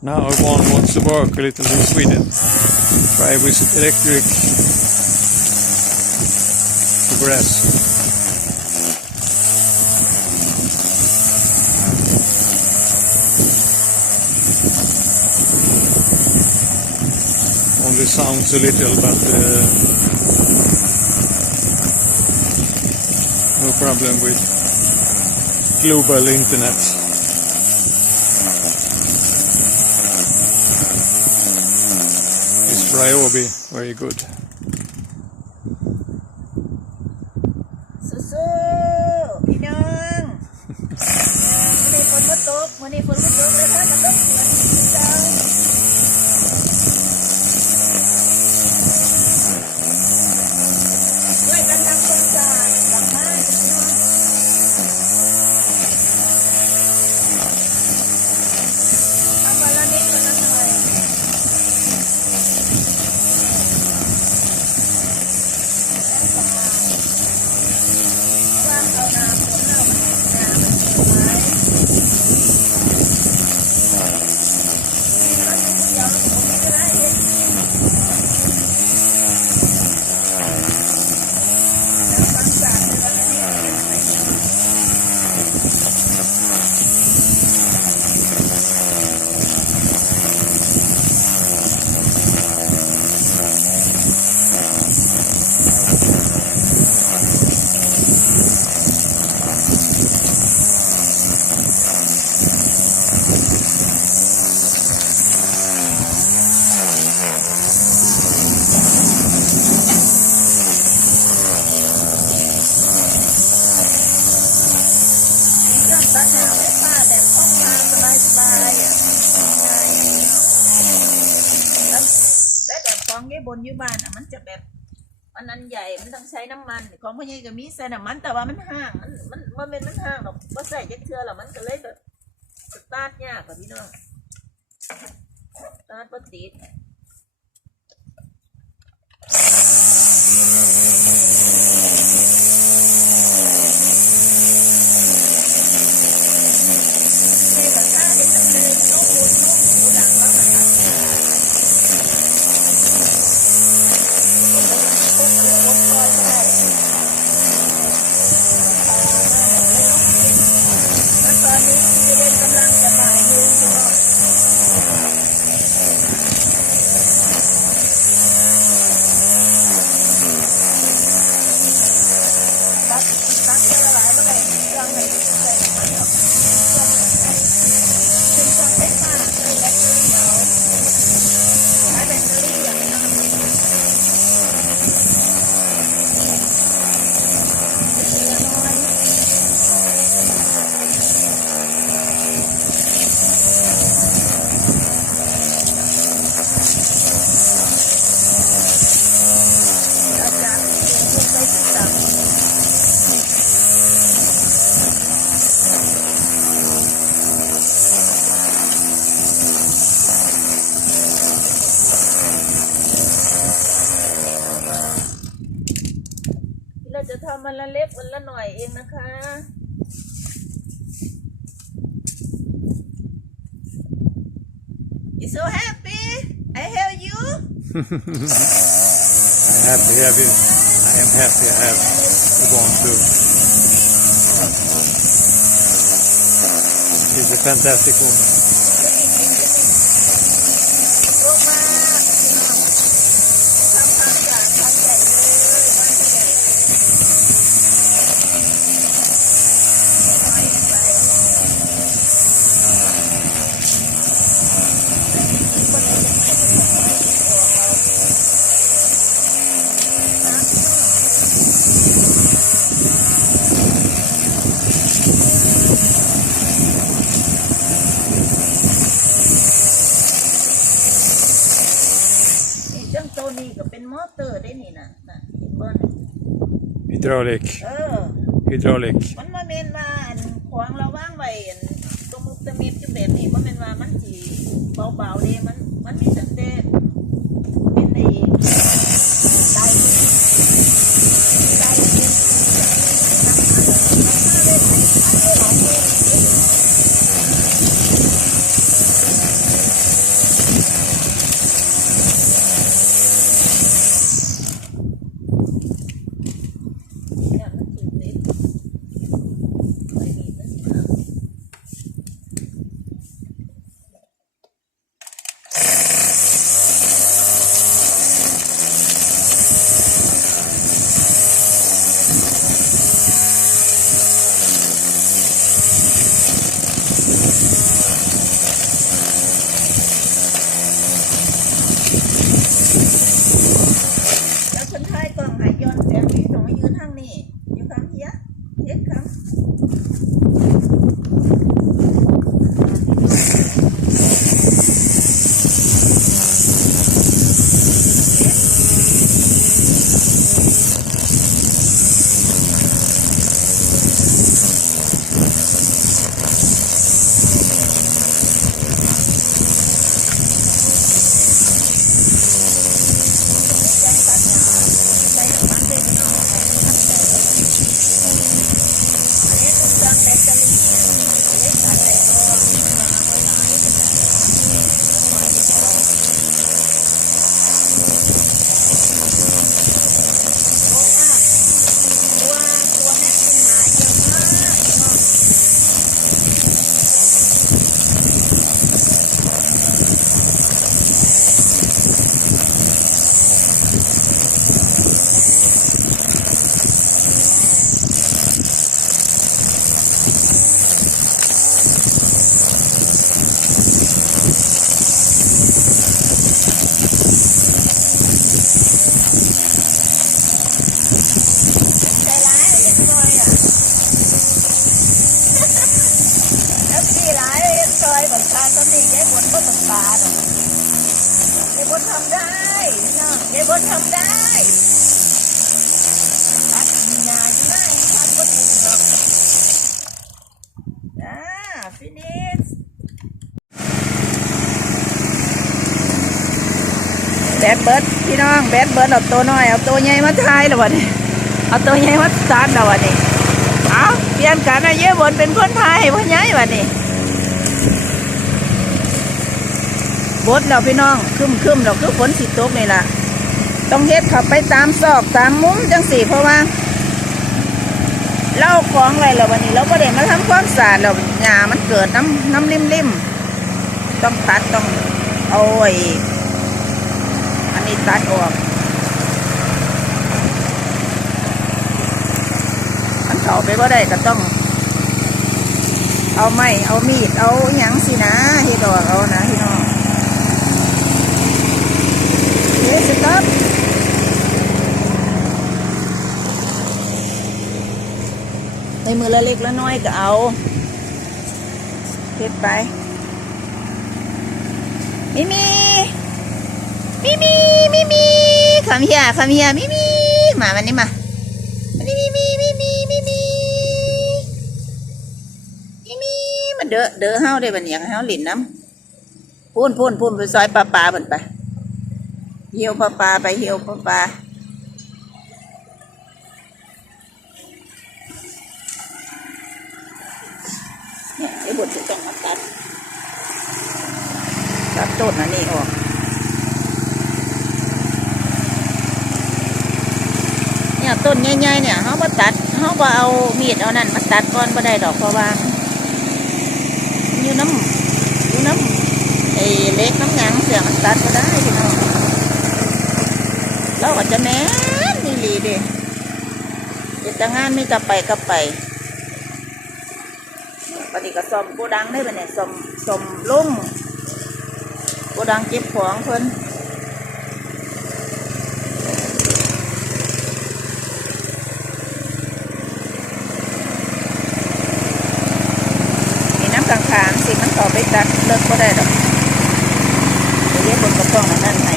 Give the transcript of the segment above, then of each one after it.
Now one wants to work a little in Sweden. Try with electric grass. Only sounds a little, but uh, no problem with global internet. Ryobi, very good. สู้ๆพี่น้องวันนี้ฝนมาตกวันนี้ฝนมาตกเลยค่ะกระตกเหมือนเจ้าช่วยกันทำความสะอาดหลังบ้านพี่น้องทำวันละนิดวันละหน่อยว่างเอาน้ำฝนเอาน้ำมันเก็บไว้เราจะเดี๋ยวผมไม่ได้เองความสะอาดในวันละนิดวันละหน่อย เครื่องซักน้ำและผ้าแบบห้องน้ำสบายๆอะง่ายแล้วแต่แบบของยี่บนอยู่บ้านอะมันจะแบบมันนั้นใหญ่มันต้องใช้น้ำมันของพ่อใหญ่ก็มีใส่น้ำมันแต่ว่ามันห่างมันมันมันเป็นมันห่างหรอกพอใส่จักเทือหรอมันก็เลยแบบสตาร์ทยากกว่าพี่น้องสตาร์ทปติดในปัญหาที่จะเป็นโน้มบุญโน้มหูดังแล้วค่ะพวกมันพวกคอยได้แล้วตอนนี้จะเล่นกำลังจะบ่ายโมงพี่น้องตักตักเจอหลายเมื่อไหร่เครื่องไหนใส่น้ำมันออกเครื่องเป็นเครื่องไฟฟ้าเป็นแบตเตอรี่เอาใช้แบตเตอรี่อย่างนี้น้อย อาจารย์ลงไปที่ต่ำ มันละเล็กมันละหน่อยเองนะคะ You so happy I help you I'm happy, happy. I am happy. I have one too. She's a fantastic woman. ลงมาพี่น้องทำความสะอาดทำใหญ่เลยบ้านใหญ่ไปไปคนเราจะไม่ได้ทำให้ตัวเรานะนี่จังตัวนี้ก็เป็นมอเตอร์ได้นี่นะนะเห็นบ่น่ะ Hydraulic. เออ Hydraulic. มันมาเมนว่าอันขวางเราว่างไว้อันตรงมุกตะมิดจุแบบนี้มันเป็นว่ามันสีเบาๆเด้มันมันมีตั้งแต่ นทำได้ตัดงานง่ายทำก็ถูกหรอกอ่าฟินิชแบดเบิร์ดพี่น้องแบดเบิร์ดเอาตัวน้อยเอาตัวใหญ่มาทายแล้ววะนี่เอาตัวใหญ่มาสตาร์ทแล้ววะนี่เอาเปลี่ยนกันนะเยอะบนเป็นคนไทยพ่อใหญ่วะนี่บดเราพี่น้องคึมคึมเราคือฝนสิตกนี่แหละ ต้องเฮ็ดเขับไปตามซอกตามมุมจังสี่ เพราะว่าเล่าของอะไรเราวันนี้เราก็ได้มาทำความสะอาดเราหญ้ามันเกิดน้ำน้ำริมริมต้องตัดต้องเอาไอ้อันนี้ตัดออกมันเข้าไปว่าได้ก็ต้อง เอาไม้เอามีดเอาหยังสินะเฮ็ดออกเอานะพี่น้องเฮ้ยสต๊อป ในมือละเล็กละน้อยก็เอาเก็บไป มิมี มิมี มิมีคำเฮียคำเฮียมิมีมามันนี่มามันนี่มิมี มิมี มิมี มิมี มันเด้อเด้อเฮาได้บันี้อยากให้เฮาหลินน้ำพูนพูนพูนไปซอยปลาปลาบันไปเหี่ยวปลาปลาไปเหี่ยวปลาปลา เนี่ยไอ้บทจะต้องมาตัด ตัดต้นอันนี้ออกเนี่ยต้นใหญ่ๆเนี่ยเขามาตัดเขาก็เอามีดเอานั่นมาตัดก่อนก็ได้ดอกเพราะว่าอยู่น้ำอยู่น้ำไอ้เล็กน้ำหยังเสียมันตัดก็ได้พี่น้องเราก็จะแม่นนี่ลีเด้เด็ดงานมีกับไปกับไป ปฏิกระซอมโกดังได้ปะเนี่ยซอมซอมลุ่งโกดังเก็บของเพิ่นมีน้ำกลางขางๆสิมันต่อไปตัดเลิกก็ได้ดอกเดี๋ยวเย็บนกระป๋องอันนั่นให้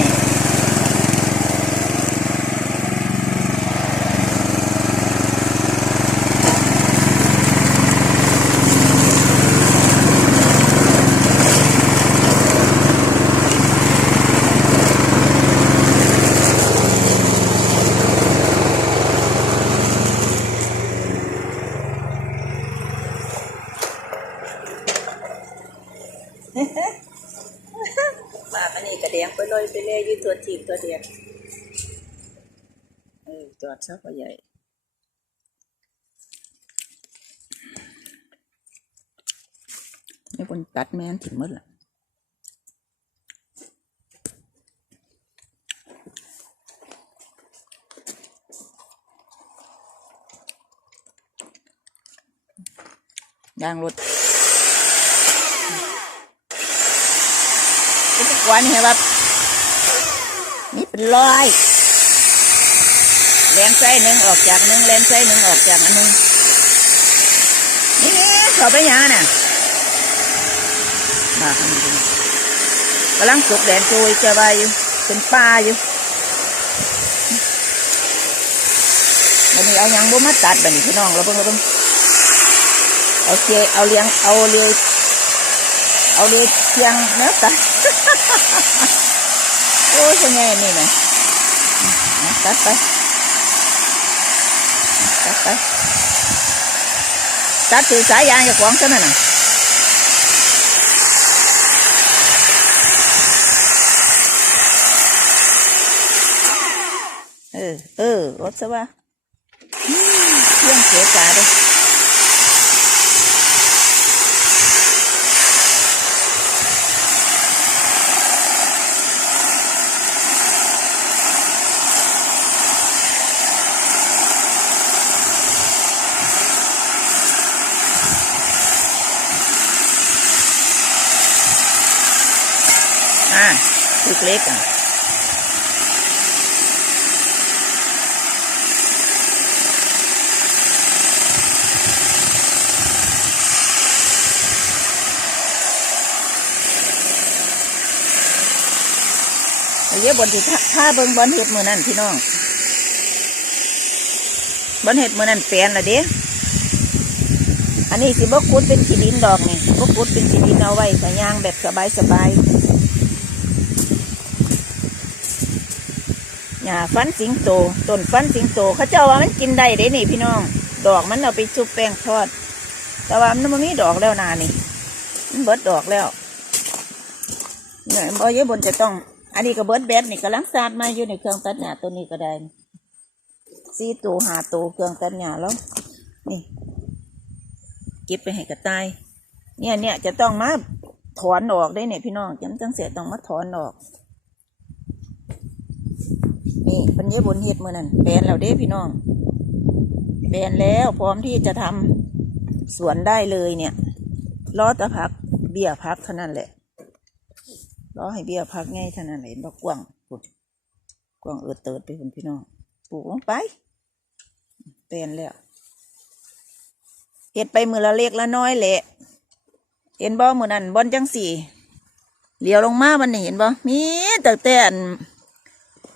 มาอันนี้กระเดียงไปเลยไปเลยอยืดตัวทีบตัวเดียวเอ ซักใหญ่ไม่คนตัดแม่นถึงหมดละยางรถทุกวันนี่ครับนี่เป็นร้อย เลนไส้หนึ่งออกจากหนึ่งเลนไส้หนึ่งออกจากอันหนึ่งนี่เขาไปยังน่ะมาข้างนี้กำลังสุกแดนซุยจอใบอยู่เป็นปลาอยู่มันมีเอายังบ่มาตัดแบบนี้พี่น้องเราเบิ่งเราเบิ่งเอาเจเอาเลี้ยงเอาเลี้ยงเอาเลยเชียงเนื้อตัดโอ้ยยังไงนี่นะนะตัดไป ตัดไปตัดถือสายยางจากขวางซะนั่นน่ะเออ เออรถซะว่าเรื่องเสียจ่าเลย อ่าลูก เล็กอะเยอะบนที่ท่าเบิงบอลเห็ดมือนั่นพี่น้องบอลเห็ดมือนั่นแปลนละเด้อันนี้สิบกุดเป็นขีดินดอกนี่บกุดเป็นขีดินเอาไว้แต่ย่างแบบสบายสบาย หญ้าฟันสิงโตต้นฟันสิงโตเขาเจ้าว่ามันกินได้เด้นี่พี่น้อง ดอกมันเอาไปชุบแป้งทอด แต่ว่ามันบ่มีดอกแล้วนานี่มันเบิดดอกแล้วเนี่ยบอยบนจะต้อง อันนี้ก็เบิดแบดนี่กำลังซาดมาอยู่ในเครื่องตัดหญ้าตัวนี้ก็ได้สี่ตัวหาตัวเครื่องตัดหญ้าแล้วนี่เก็บไปให้กระต่ายเนี่ยเนี่ยจะต้องมาถอนออกได้เนี่ยพี่น้องจำจังเสียต้องมาถอนออก นี่เป็นเยอบนเห็ดมือนั่นแบนแล้วเด้พี่น้อง แบนแล้วพร้อมที่จะทำสวนได้เลยเนี่ยรอแตะพักเบี้ยพักเท่านั้นแหละรอให้เบี้ยพักง่ายเท่านั้นแหละบอกกว้างพุ่นกว้างเอิดเติดไปคุณพี่น้องปลูกลงไปแบนแล้วเห็ดไปมือละเล็กละน้อยแหละ เห็นบ่มือนั่นบอนจังสี่เหลียวลงมามันนี่เห็นบ่มีแต่แต่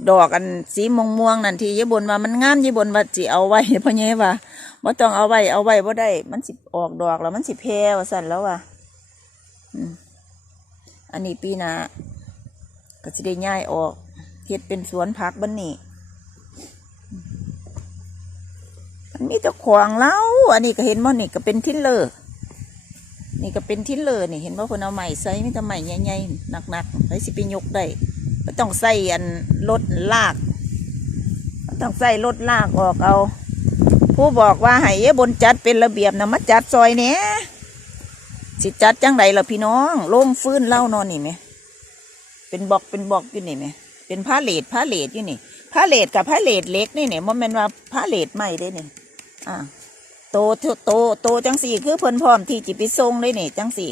ดอกอันสีม่วงม่วงนั่นที่ยี่บนว่ามันงามยี่บนว่าสิเอาไว้พ่อใหญ่ว่าบ่ต้องเอาไว้เอาไว้บ่ได้ มันสิออกดอกแล้วมันสิแพร่ว่าสั่นแล้วว่าอันนี้ปีหน้าก็สิได้ย้ายออกเฮ็ดเป็นสวนผักบันนี้มันมีแต่ขวางเล้าอันนี้ก็เห็นบ่นี่ก็เป็นทิ้นเลอร์นี่ก็เป็นทิ้นเลอร์นี่เห็นบ่าคนเอาใหม่ใส่มีแต่ใหม่ใหญ่ๆหนักๆไปสิไปยกได้ ไม่ต้องใส่อันรถลากไม่ต้องใส่รถลากออกเอา ผู้บอกว่าให้เอ้บนจัดเป็นระเบียบนะมาจัดซอยเนี้ยสิจัดจังไรล่ะพี่น้องโล่งฟื้นเล่านอนนี่ไหมเป็นบอกเป็นบอกอยู่นี่ไหมเป็นผ้าเลดผ้าเลดอยู่นี่ผ้าเลดกับผ้าเลดเล็กนี่เนี่ยมันเป็นว่าผ้าเลดใหม่ได้เนี่ยอ่าโตโตโตโตจังสี่คือเพิ่นพร้อมที่จิไปส่งเลยเนี่ยจังสี่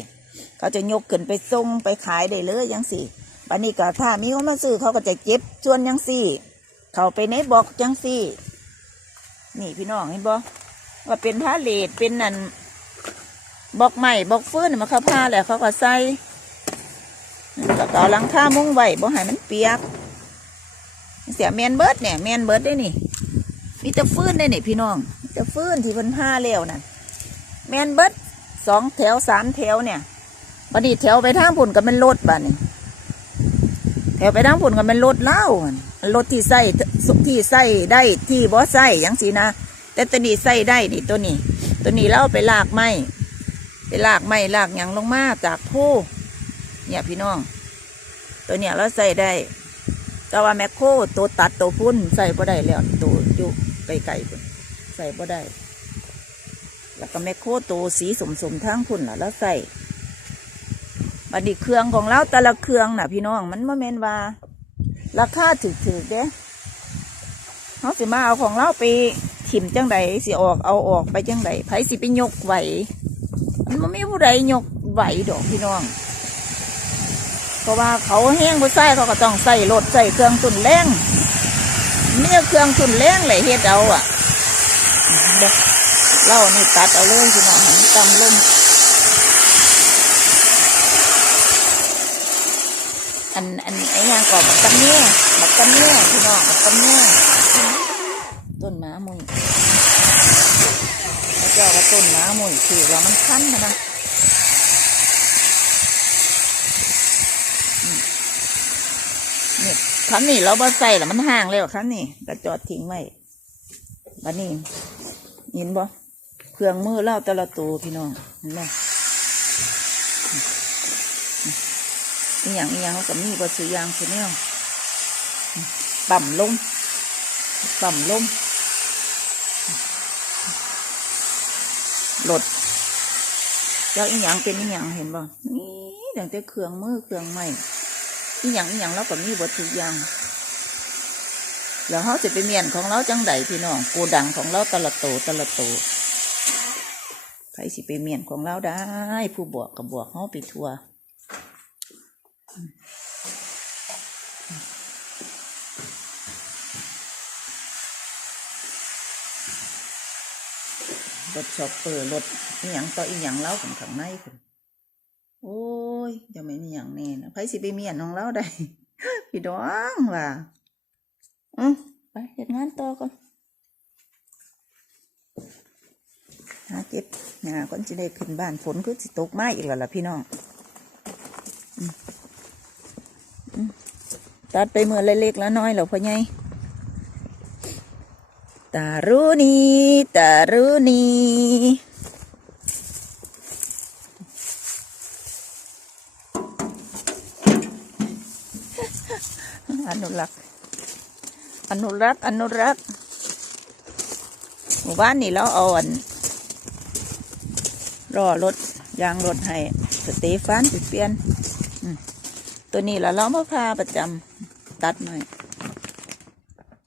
เขาจะยกขึ้นไปส่งไปขายได้เลยจังสี่ บันนี้ก็ถ้ามีคนมาซื้อเขาก็จะเก็บส่วนยังซี่ เขาไปในบอกจังซี่ นี่พี่น้องเห็นบ่ว่าเป็นผ้าเลดเป็นนั่นบอกใหม่บอกฟื้นมาเข้าผ้าแหละเขาก็ใส่ก็ต่อหลังคามุ้งไว้บ่ให้มันเปียก เสียแมนเบิร์ดเนี่ยแมนเบิร์ดได้นี่มีแต่ฟื้นได้นี่พี่น้องมีแต่ฟื้นที่พิ่นผ้าแล้วนั่นแมนเบิร์ดสองแถวสามแถวเนี่ยบัดนี้แถวไปทางพุ่นก็เป็นรถบ้านี่ แถวไปทางผุนกันเป็นรถเหล้าหั่นรถที่ใส่ที่ใส่ได้ที่บ่ใส่ยังสีนะ แต่ตัวนี้ใส่ได้นี่ตัวนี้ ตัวนี้เราเอาไปลากไม้ไปลากไม้ลากยังลงมาจากผู้เนี่ยพี่น้อง ตัวเนี้ยเราใส่ได้ แต่ว่าแมคโครตัวตัดตัวพุ่นใส่บ่ได้แล้วตัวอยู่ไกลๆพุ่นใส่บ่ได้ แล้วก็แมคโครตัวสีสมๆทั้งพุ่นล่ะแล้วใส่ บัดนี้เครื่องของเราแต่ละเครื่องน่ะ พี่น้องมันบ่แม่นว่า ราคาถูกๆเด้เขาสิมาเอาของเราไปถิ่มจังใดสิออกเอาออกไปจังใดไผสิไปยกไหวมันบ่มีผู้ใดยกไหวดอกพี่น้องเพราะว่าเขาแห้งบ่ใส่เขาก็ต้องใส่รถใส่เครื่องตุนแรงเนี่ยเครื่องตุนแรงเลยเฮ็ดเอาอะเด้อเล่านี่ตัดเอาเลยพี่น้องตำลง อันอันไอ้ยางก่อบักกันเนี่ยบักกันเนี่ยพี่น้องบักกันเนี่ยต้นหม้ามุยแล้วเจ้าว่าต้นหม้ามุยถือว่ามันคันนะนะนี่คันนี้เราบ่ใส่แล้วมันห่างแล้วคันนี้ก็จอดทิ้งไว้บัดนี้เห็นบ่เครื่องมือเล่าแต่ละตัวพี่น้องเห็นไหม อีหยังอีหยังเขาก็มีบซื้อยางคือเนี่ยต่ำลงต่ำลงหลดเจ้าอีหยังเป็นอีหยังเห็นบ่นี่ดังแต่เครื่องมือเครื่องไม้อีหยังอีหยังเราก็มีบทุกอยางแล้วเขาจะไปเมียนของเราจังใดพี่น้องโกดังของเราตละโตตละโตใครสิไปเมียนของเราได้ ผู้บวกกับบวกเขาไปทัวร รถชอปเปอร์รถอีหยังต่ออีหยังเล่าของข้างในคุณโอ้ยจะไม่มีอย่างแน่นะไผสิไปเมียนของเราได้พี่น้องว่าอืมไปเฮ็ดงานต่อก่อนหาเก็บหาคนจะได้ขึ้นบ้านฝนคือสิตกมาอีกแล้วล่ะพี่น้องอืมตัดไปเมื่อเล็กๆแล้วน้อยแล้วพ่อใหญ่ ตารุณีตารุณีอนุรักษ์อนุรักษ์อนุรักษ์หมู่บ้านนี่เราเอาอันรอรถยางรถให้สเตฟานสิเปลี่ยน ตัวนี้ละเรามาพาประจำตัดหน่อย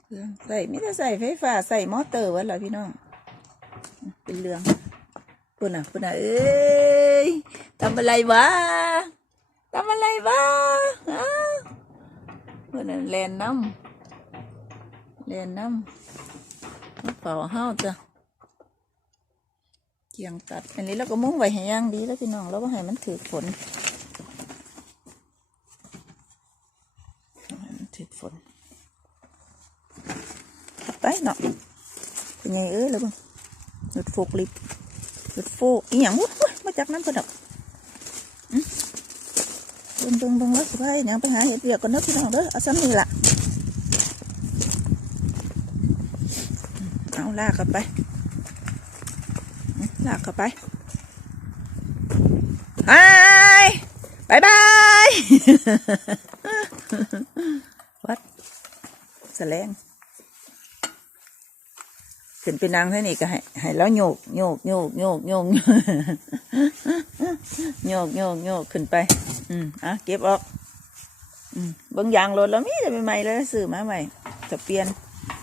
เครื่องใส่ไม่ได้ใส่ไฟฟ้าใส่มอเตอร์วะล่ะพี่น้อง เป็นเรื่องปุ่นอะปุ่นอะเอ้ยทำอะไรวะทำอะไรวะฮะปุ่นอะแลนน้ำแลนน้ำมาเป่าเฮาจ้ะเกียงตัด อันนี้เราก็มุ้งไว้ให้ย่างดีแล้วพี่น้องแล้วก็ให้มันถือฝนให้มันถือฝน ไปเนาะเป็นไงเอ้ยแล้วบ้างหยุดโฟกลิฟต์หยุดโฟกอีหยังวะวะมาจากนั้นพอดอกอืมเบิ่งเบิ่งเบิ่งแล้วสิไปหยังไปหาเห็ดเบียกก่อนเด้อพี่น้องเด้อเอาซ้ำนี่ล่ะอืมเอาลากกันไป ลากเข้าไปบายบายบาย วัดแสลง ขึ้นไปนางท่านี่ก็ให้ให้แล้วโยกโยกโยกโยกโยกโยกโยกโยกขึ้นไป อืมอะเก็บออก อืมบางอย่างรถแล้วมีแต่ใหม่ๆเลยซื้อมาใหม่จะเปลี่ยน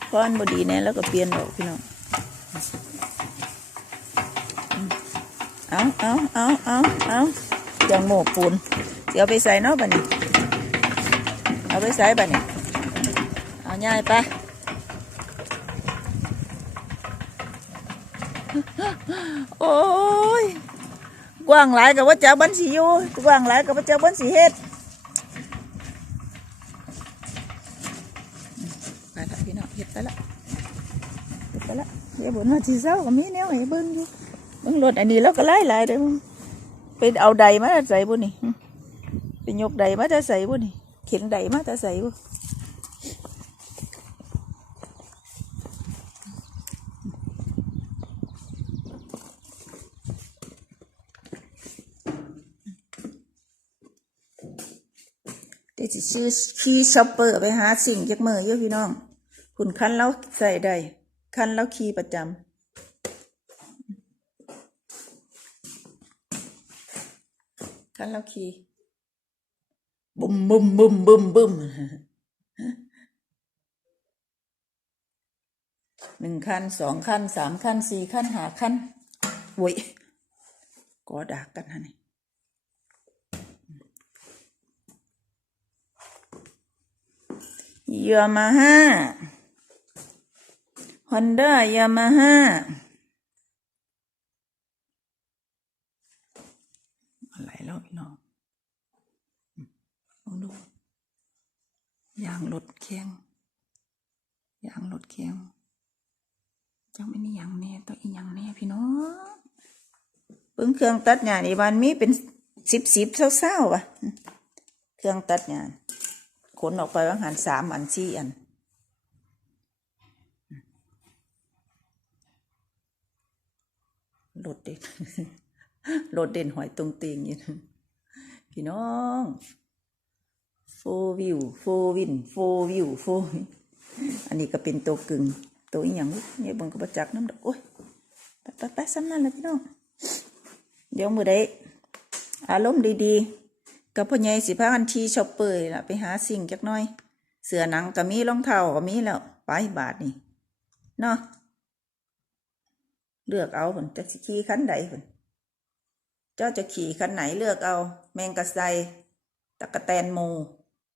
เพอนบดีแน่แล้วก็เปลี่ยนออกพี่น้องเอาเอาเอาเอาเอาจังโมกปูนเดี๋ยวไปใส่เนาะบัดนี้ เอาไปใส่บัดนี้เอาง่ายไป โอ้ย ก ว้างหลายกับว่าเจ้าบันสีอยู่กว้างหลายกับว่าเจ้าบันสีเฮ็ดไปละพี่น้องเฮ็ดไปละเฮ็ดไปละเดี๋ยวบนมาสีเศร้าก็มีแนวให้เบิ่งอยู่มึงรถอันนี้แล้วก็ไล่ไล่เด้อมึงไปเอาใดมาจะใส่บุนี่หึไปยกใดมาจะใส่บุนี่เข็นใดมาจะใส่บุ ซื้อขี่ช็อปเปอร์ไปหาสิ่งจากมือเยอะพี่น้องคุณคันแล้วใส่ได้คันแล้วขี่ประจำคันเราขี่บุมบุมบุมบุมบุมหนึ่งคันสองคันสามคันสี่คันห้าคันโว้ยก็ดักกันฮะนี่ ยามาฮ่าฮอนด้ายามาฮ่าอะไรแล้วพี่น้องลองดูยางรถแข็งยางรถแข็งจังไม่นี่ยังแน่ตัวอีหยังแน่พี่น้องเพิ่งเครื่องตัดหญ้านี่วันมีเป็นสิบสิบเศร้าๆว่ะเครื่องตัดหญ้า ขนออกไปว่างหันสามอันสี่อันอืมรถเด็กรถเด่นหอยตรงเตียงอยู่นพี่น้องโฟวิวโฟวินโฟวิวโฟอันนี้ก็เป็นตัวกึ่งตัวอีหยังเนี่ยบังกบประจักน้ำดอกโอ้ยไปไปไปซ้ำนั่นเลยพี่น้อง เดี๋ยวมือได้อารมณ์ดีๆ กับพ่อใหญ่สิพากันทีช็อปเปอร์ล่ะไปหาสิ่งจักหน่อย เสือหนังก็มีรองเท้าก็มีแล้วไปบาทนี่เนาะเลือกเอาผนจะขี่คันใดผนเจ้าจะขี่คันไหนเลือกเอา แมงกะไซตะกะแตนโม